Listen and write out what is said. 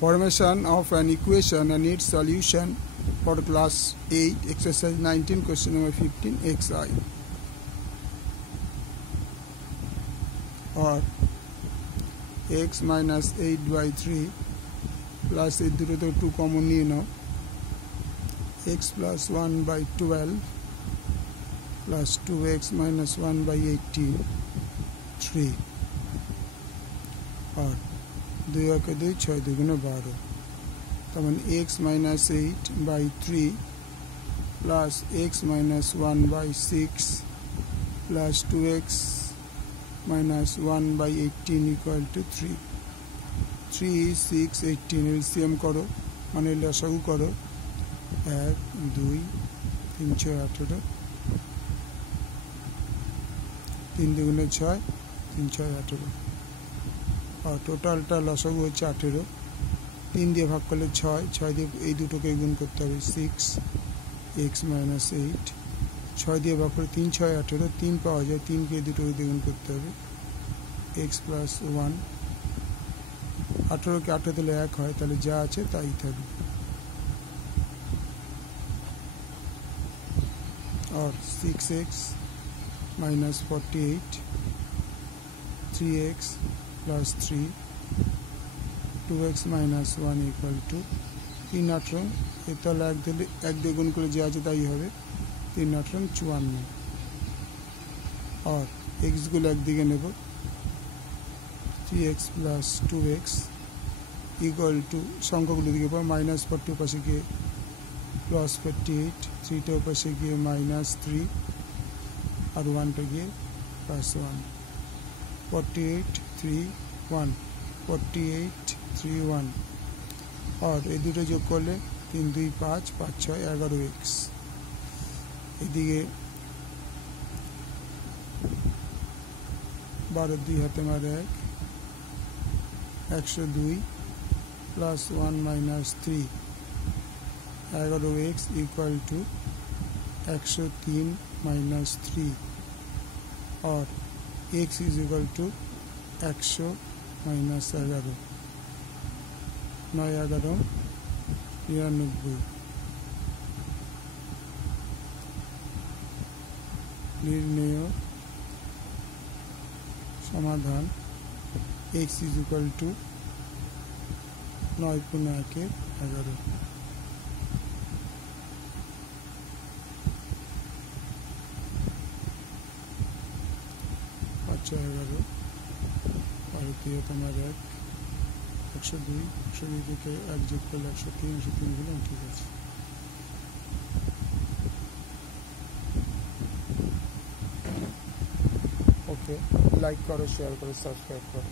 Formation of an equation and its solution for class 8 exercise 19 question number 15 xi or x minus 8 by 3 plus 8 to 2 common নিয়ে নাও x plus 1 by 12 plus 2x minus 1 by 18 3 और 2 একে 2 6 দুগুণে 12 তার মানে x minus 8 by 3 plus x minus 1 by 6 plus 2x minus 1 by 18 equal to 3 3 6 18 LCM করো মানে লসাগু করো 1 2 3 6 18 3 দুগুণে 6 3 6 18 और টোটালটা লসাগু হচ্ছে 18 3 দিয়ে ভাগ করলে 6 6 দিয়ে এই দুটোকে গুণ করতে হবে 6 x minus 8 6 দিয়ে ভাগ করে 3 6 18 3 পাওয়া যায় 3 কে দুটোকে দ্বিগুণ করতে হবে x plus 1 18 কে 8 দিলে 1 হয় তাহলে যা আছে তাই থাকবে और 6x minus 48 3x plus 3 2x minus 1 equal to 3 18 এই তাহলে 1 দিয়ে গুণ করলে যা আছে তাই হবে 3 18 54 और x গুলো একদিকে নেব 3x plus 2x equal to সংখ্যাগুলো দিকে পাবো minus 40 পাশে গিয়ে plus 48 3 টা পাশে গিয়ে minus 3 और 1 টা গিয়ে plus 1 48 3 1 48 3 1 और এই দুটো যোগ করলে 3 2 5 5 6 11x এদিকে 12 2 হাতে মারে 1 102 plus 1 minus 3 11x equal to 103 minus 3 और x is equal to 100 minus 11 9 11 99 निर्णय समाधान x is equal to 9 गुना 1 11 5 11 और ये तुम्हारे 102 102 থেকে 1 যোগ করলে 103 103 গুলো ঠিক আছে ওকে লাইক করো শেয়ার করো সাবস্ক্রাইব করো